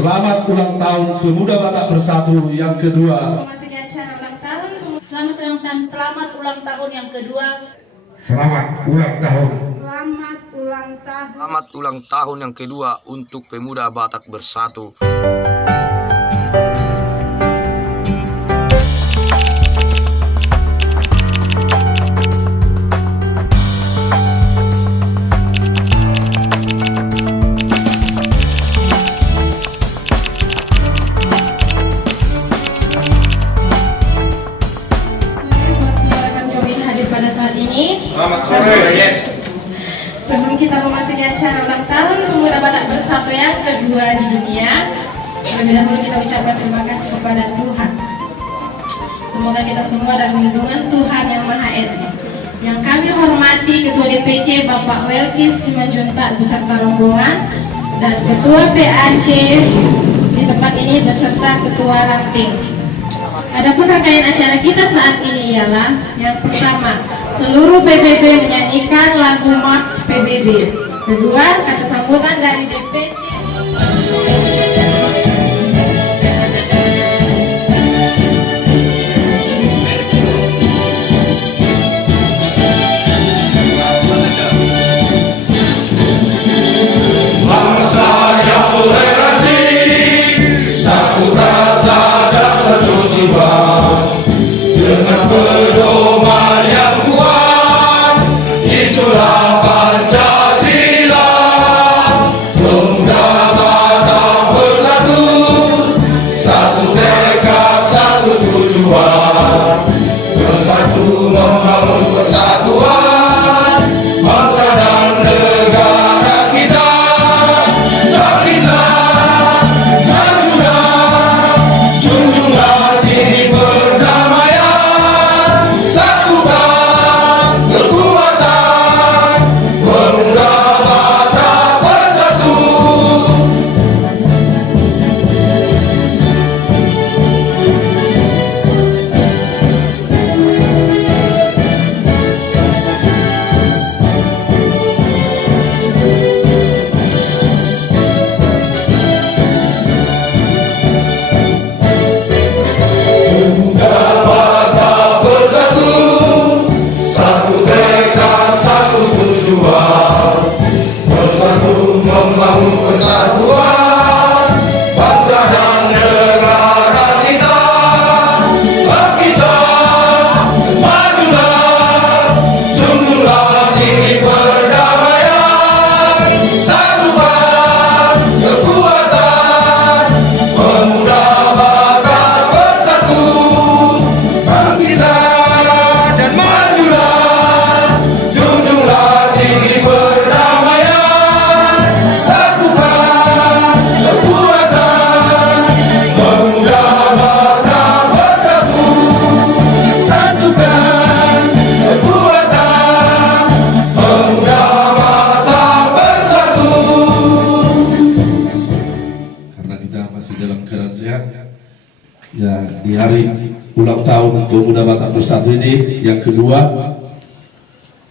Selamat ulang tahun Pemuda Batak Bersatu yang kedua. Memasuki acara ulang tahun. Selamat ulang tahun. Selamat ulang tahun yang kedua. Selamat ulang tahun. Selamat ulang tahun. Selamat ulang tahun yang kedua untuk Pemuda Batak Bersatu. Pada saat ini, Selamat sore, yes. sebelum kita memasuki acara ulang tahun Pemuda Batak Bersatu yang kedua di dunia, terlebih dahulu kita ucapkan terima kasih kepada Tuhan. Semoga kita semua dalam lindungan Tuhan Yang Maha Esa. Yang kami hormati Ketua DPC Bapak Welkis Simanjuntak beserta rombongan dan Ketua PAC di tempat ini beserta Ketua Ranting. Adapun rangkaian acara kita saat ini ialah yang pertama, seluruh PBB menyanyikan lagu March PBB. Kedua, kata sambutan dari DPC. Dengan pedoman yang kuat, itulah Pancasila. Pemuda Batak Bersatu, satu tekad, satu tujuan, bersatu membangun persatuan bangsa dan negara kita. Bangkitlah, majulah, junjunglah tinggi perdamaian, satukan kekuatan Pemuda Batak Bersatu. Pemuda Batak Bersatu, satu tekad, satu tujuan, bersatu membangun persatuan bangsa dan negara kita. Bangkitlah, majulah, junjunglah tinggi perdamaian, satukan kekuatan Pemuda Batak Bersatu. Bangkitlah dan majulah, junjunglah tinggi perdamaian, satukan kekuatan Pemuda Batak Bersatu. Satukan kekuatan Pemuda Batak Bersatu. Karena kita masih dalam keadaan sehat, ya, di hari ulang tahun Pemuda Batak Bersatu ini yang kedua,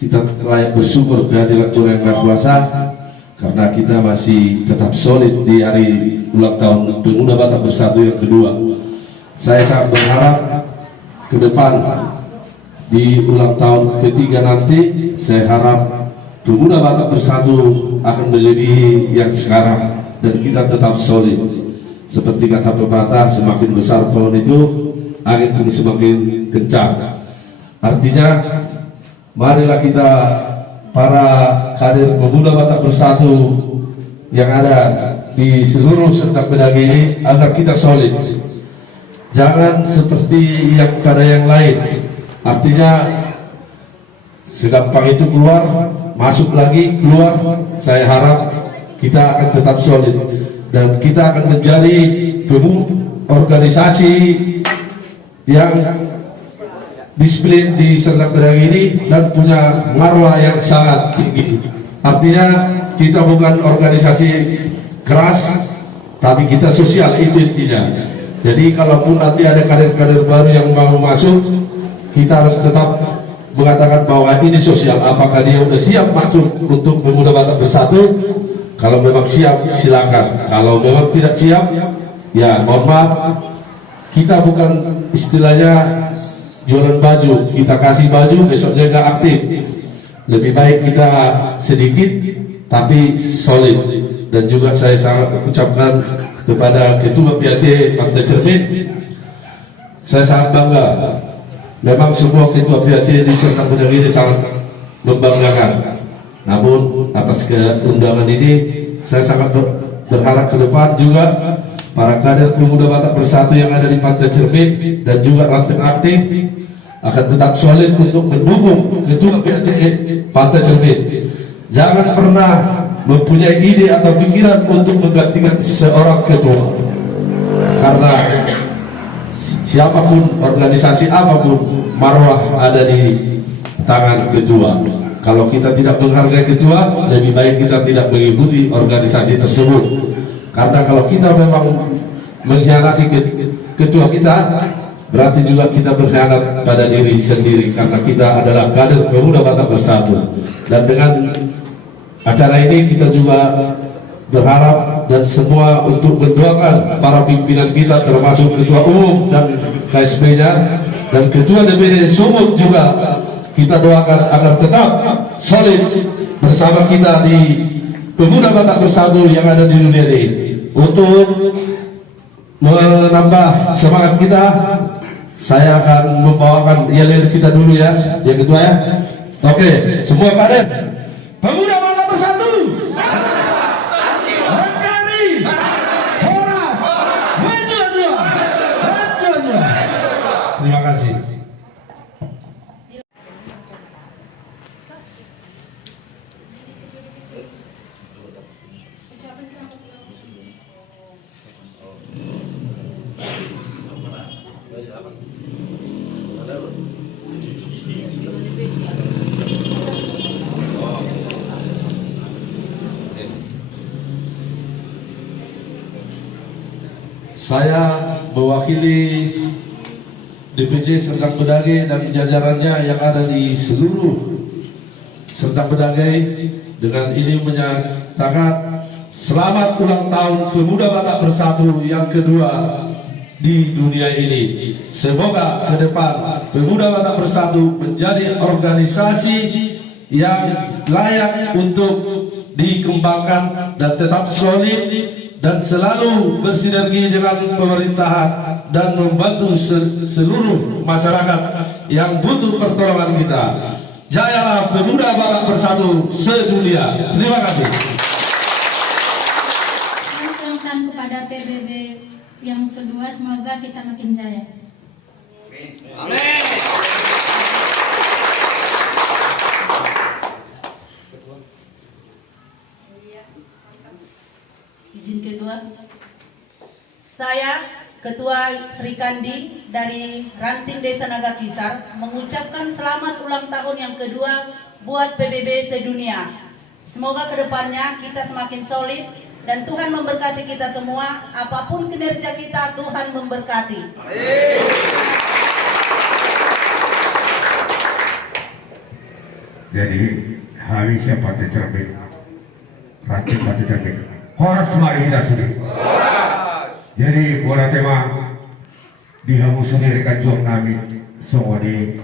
kita layak bersyukur kehadiran Tuhan Yang Maha Kuasa karena kita masih tetap solid di hari ulang tahun Pemuda Batak Bersatu yang kedua. Saya sangat berharap ke depan di ulang tahun ketiga nanti, saya harap Pemuda Batak Bersatu akan melebihi yang sekarang dan kita tetap solid. Seperti kata pepatah, semakin besar pohon itu, angin pun semakin kencang. Artinya, marilah kita para kader Pemuda Batak Bersatu yang ada di seluruh Serdang Bedagai ini agar kita solid. Jangan seperti yang pada yang lain. Artinya, segampang itu keluar, masuk lagi, keluar. Saya harap kita akan tetap solid dan kita akan menjadi organisasi yang disiplin di Serdang Bedagai ini dan punya marwah yang sangat tinggi. Artinya kita bukan organisasi keras, tapi kita sosial, itu intinya. Jadi kalaupun nanti ada kader-kader baru yang mau masuk, kita harus tetap mengatakan bahwa ini sosial. Apakah dia sudah siap masuk untuk Pemuda Batak Bersatu? Kalau memang siap silakan, kalau memang tidak siap ya mohon maaf, kita bukan istilahnya jualan baju, kita kasih baju besoknya nggak aktif. Lebih baik kita sedikit tapi solid. Dan juga saya sangat ucapkan kepada Ketua PAC Partai Cermin, saya sangat bangga. Memang semua Ketua PAC di Serdang Bedagai ini sangat membanggakan. Namun atas keundangan ini saya sangat berharap ke depan juga para kader pemuda Batak Bersatu yang ada di Partai Cermin dan juga ranting aktif akan tetap solid untuk mendukung Ketua PAC Partai Cermin. Jangan pernah mempunyai ide atau pikiran untuk menggantikan seorang ketua, karena siapapun, organisasi apapun, marwah ada di tangan ketua. Kalau kita tidak menghargai ketua, lebih baik kita tidak mengikuti organisasi tersebut. Karena kalau kita memang mengkhianati ketua kita, berarti juga kita berkhianat pada diri sendiri, karena kita adalah kader pemuda Batak Bersatu. Dan dengan acara ini kita juga berharap dan semua untuk mendoakan para pimpinan kita, termasuk Ketua Umum dan KSP-nya dan Ketua DPD Sumut juga kita doakan agar tetap solid bersama kita di pemuda Batak Bersatu yang ada di dunia ini. Untuk menambah semangat kita, saya akan membawakan yel-yel kita dulu ya, yang Ketua ya. Oke, semua kader pemuda Batak Bersatu, Berkari, Horas, Wajua. Terima kasih. Saya mewakili DPC Serdang Bedagai dan jajarannya yang ada di seluruh Serdang Bedagai dengan ini menyatakan selamat ulang tahun Pemuda Batak Bersatu yang kedua di dunia ini. Semoga ke depan Pemuda Batak Bersatu menjadi organisasi yang layak untuk dikembangkan dan tetap solid dan selalu bersinergi dengan pemerintahan dan membantu seluruh masyarakat yang butuh pertolongan kita. Jayalah Pemuda Batak Bersatu sedunia. Terima kasih. Ucapkan kepada PBB yang kedua, semoga kita makin jaya. Amin. Izin Ketua. Saya Ketua Sri Kandi dari Ranting Desa Nagakisar mengucapkan selamat ulang tahun yang kedua buat PBB sedunia. Semoga kedepannya kita semakin solid dan Tuhan memberkati kita semua. Apapun kinerja kita, Tuhan memberkati. Jadi hari siapa Cermin, Ranting Partai Cermin, Horas mari kita sudah. Jadi bola tema dihamu sendiri kan juang kami semua di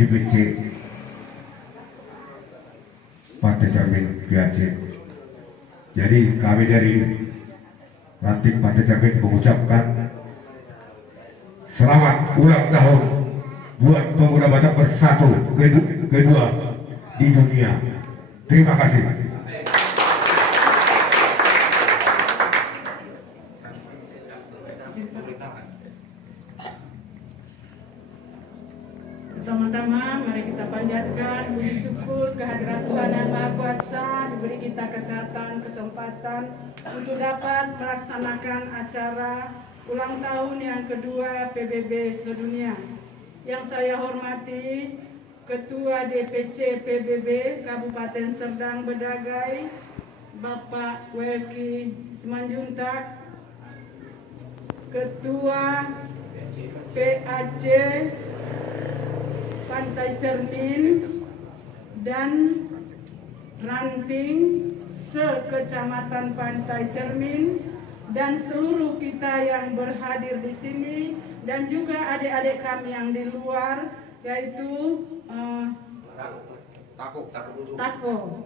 DPC Partai Cermin PAC. Jadi kami dari Ranting Partai Cermin mengucapkan selamat ulang tahun buat Pemuda Batak Bersatu kedua di dunia. Terima kasih. Pertama-tama mari kita panjatkan puji syukur kehadirat Tuhan Yang Maha Kuasa, diberi kita kesempatan untuk dapat melaksanakan acara ulang tahun yang kedua PBB sedunia. Yang saya hormati Ketua DPC PBB Kabupaten Serdang Bedagai Bapak Welki Simanjuntak, Ketua PAC Partai Cermin dan Ranting se-Kecamatan Pantai Cermin dan seluruh kita yang berhadir di sini dan juga adik-adik kami yang di luar, yaitu Tako.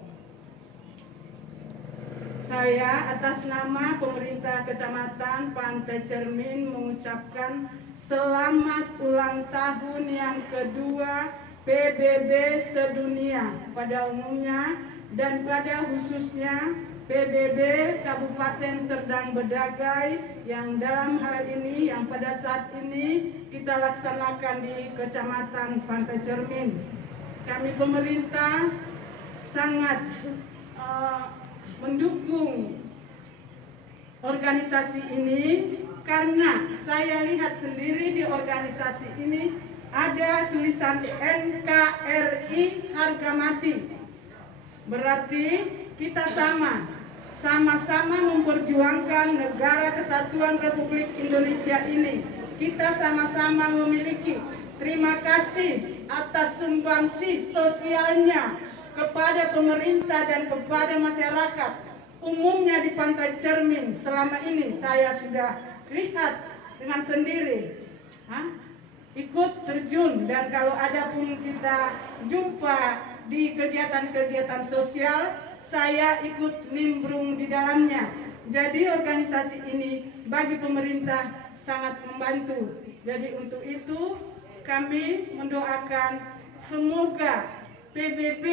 Saya atas nama pemerintah Kecamatan Pantai Cermin mengucapkan selamat ulang tahun yang kedua PBB sedunia pada umumnya dan pada khususnya PBB Kabupaten Serdang Bedagai yang dalam hal ini yang pada saat ini kita laksanakan di Kecamatan Pantai Cermin. Kami pemerintah sangat mendukung organisasi ini karena saya lihat sendiri di organisasi ini ada tulisan NKRI harga mati. Berarti kita sama-sama memperjuangkan negara kesatuan Republik Indonesia ini. Kita sama-sama memiliki. Terima kasih atas sumbangsi sosialnya kepada pemerintah dan kepada masyarakat umumnya di Pantai Cermin. Selama ini saya sudah lihat dengan sendiri, ikut terjun, dan kalau ada pun kita jumpa di kegiatan-kegiatan sosial, saya ikut nimbrung di dalamnya. Jadi organisasi ini bagi pemerintah sangat membantu. Jadi untuk itu kami mendoakan semoga PBB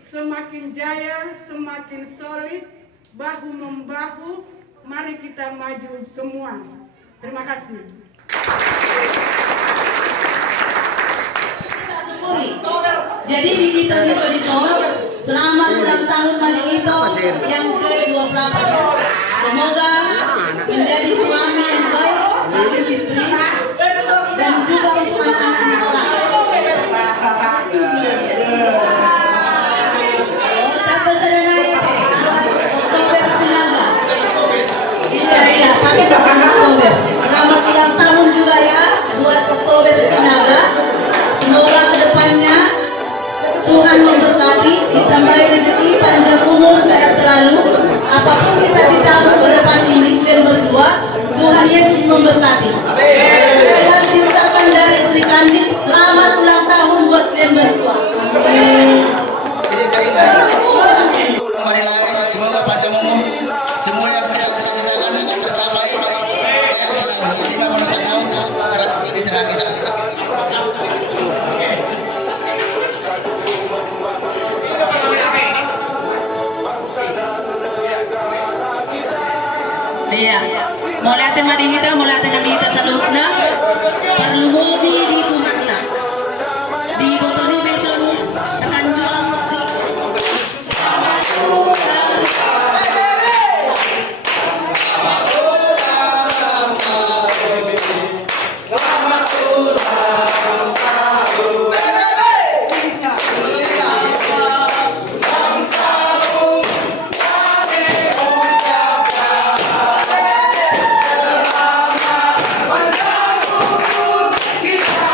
semakin jaya, semakin solid, bahu-membahu, mari kita maju semua. Terima kasih. Jadi Dito, selamat ulang tahun Madi Dito yang ke-28. Semoga menjadi suami yang baik bagi istri dan juga untuk anak-anak di sekolah. Tapi sebenarnya Oktober Sinaga. Iya, pakai Oktober. Selamat ulang tahun juga ya buat Oktober Sinaga. Semoga kedepannya Tuhan memberkati, ditambahi rezeki, panjang umur, sehat selalu. Apapun cita-cita ke depan ini, kita berdua, Tuhan Yesus memberkati. Dan diucapkan dari Sri Kandi, selamat ulang tahun buat kalian berdua. Semoga panjang umur, semua yang punya cita-cita akan tercapai. Saya menekan cita-cita kita. Iya, mau lihat yang hari kita, mau lihat yang kita seluruhnya, perlu di kumanda, di botolnya besok akan jual. Kita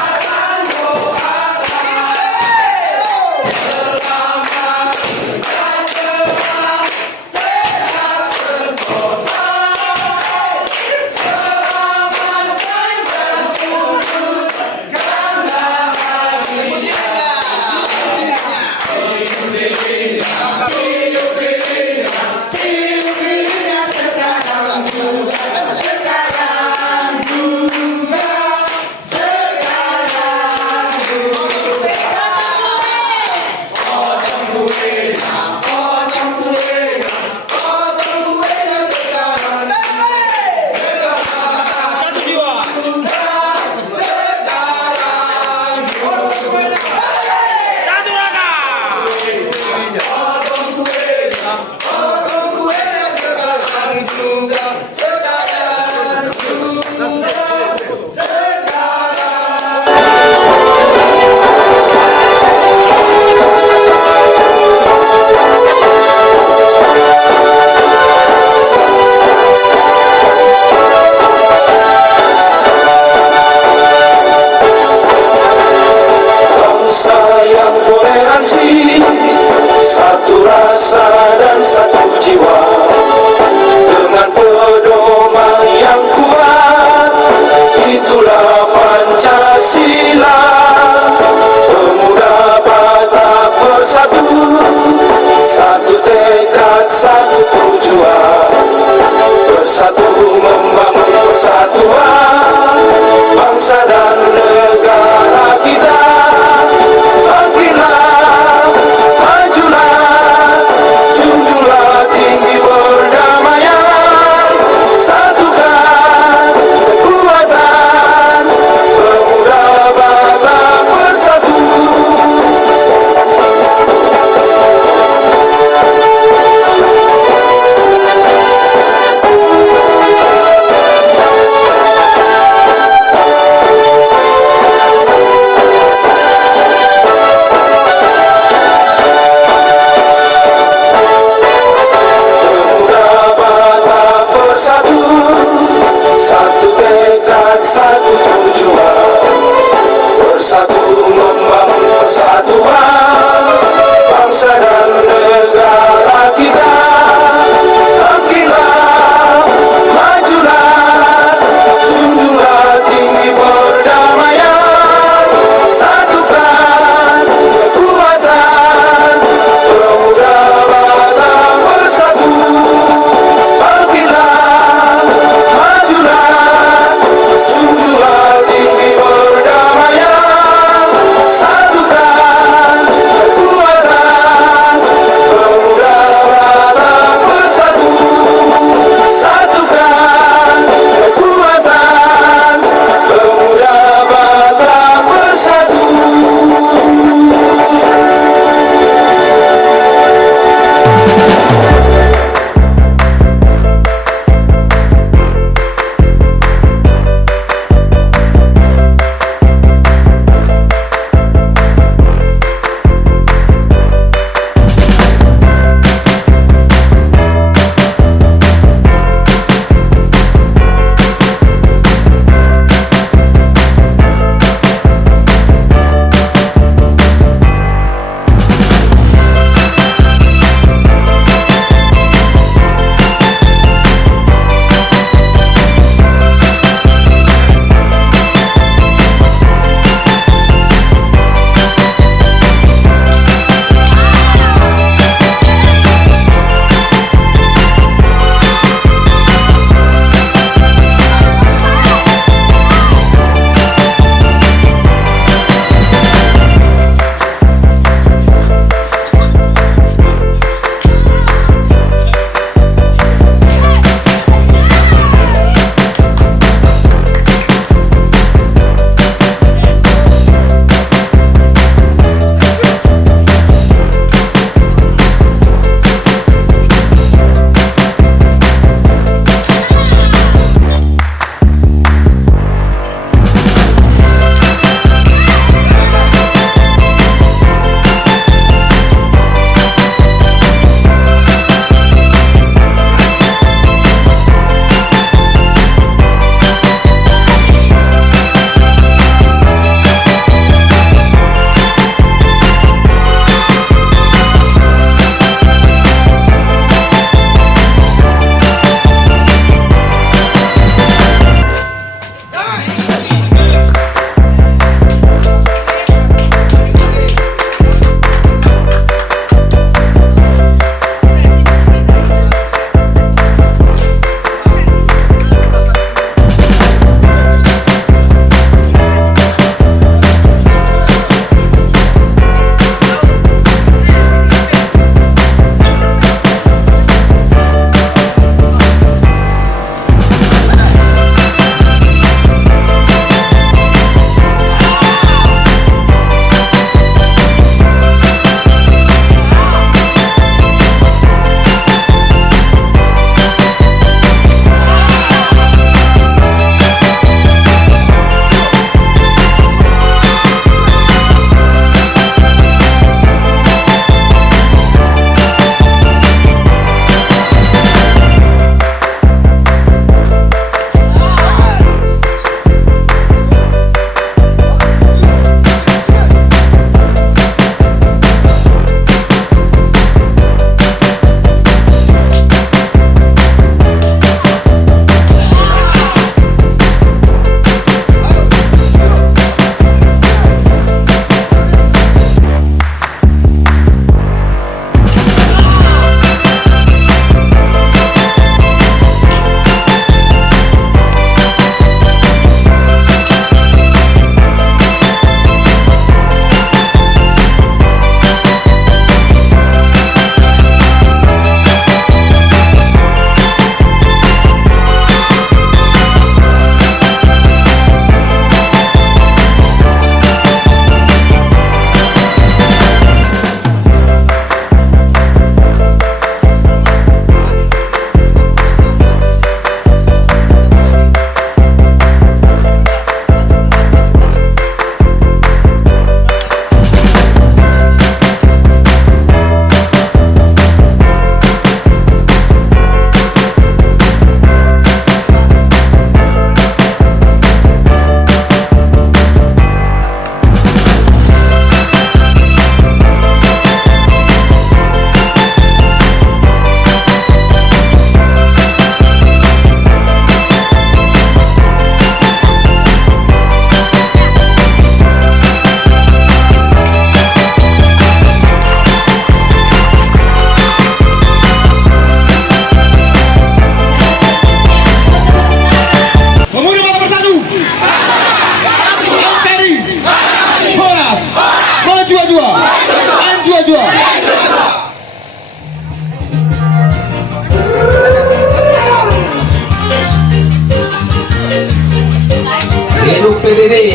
PBB.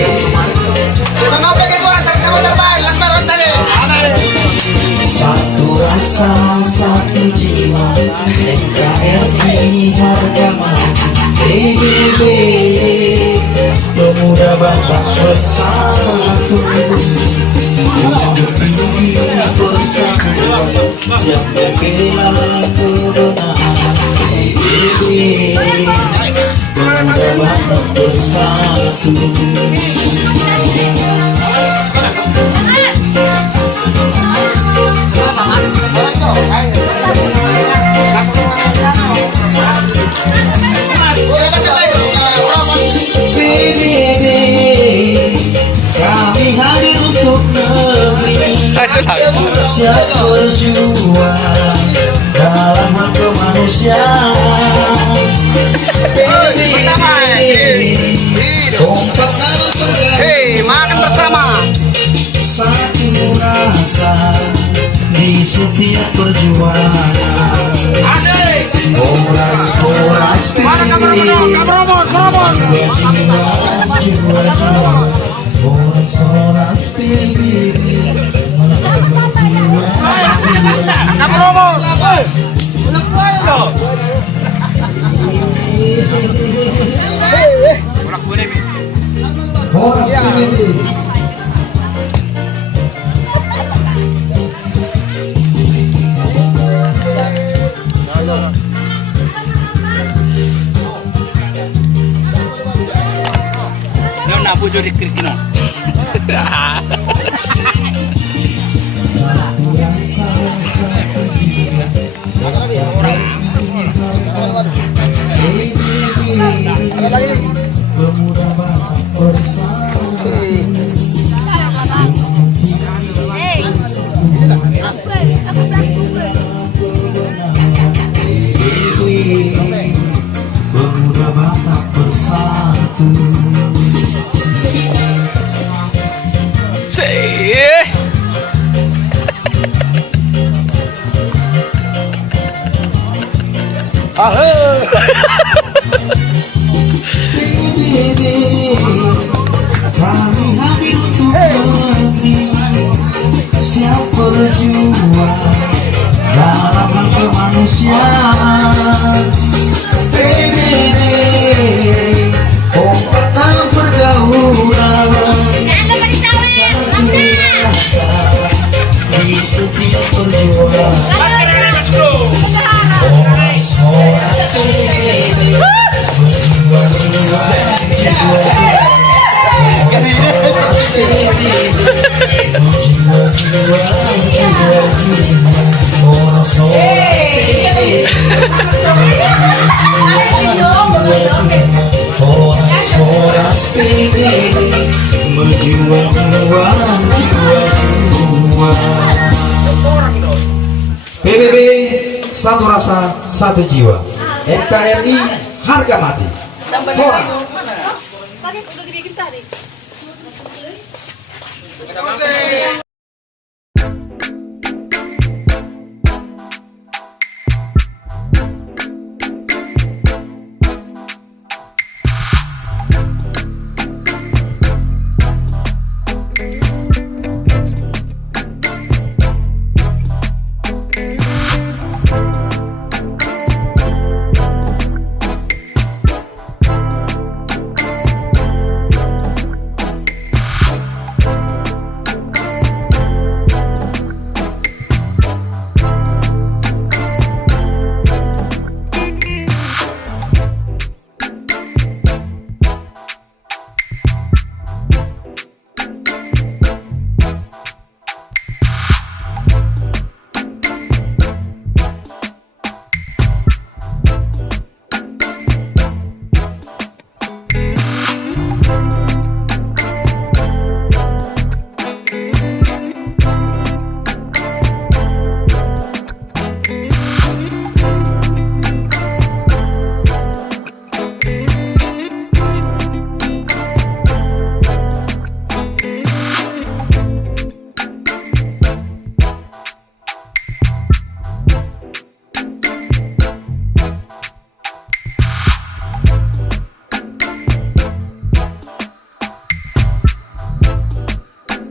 Satu rasa, satu jiwa, NKRI harga mati. PBB, pemuda Batak bersatu. Untuk dunia bersatu, siap membela kebenaran. PBB, pemuda Batak bersatu. PBB, kami hadir untuk negeri, siap berjuang dalam hak kemanusiaan. PBB, kompak dalam makan bersama. satu rasa di setiap perjuangan. Koras PBB, koras PBB. Koras PBB. Nabu jadi Kristina. Pemuda Batak bersatu. Kami hadir untuk negeri, siap berjuang dalam hak kemanusiaan. PBB, kompak dalam pergaulan, satu rasa di setiap perjuangan. Koras PBB, Koras PBB, berjuang melawan jiwa. PBB, satu rasa, satu jiwa. NKRI harga mati. Koras.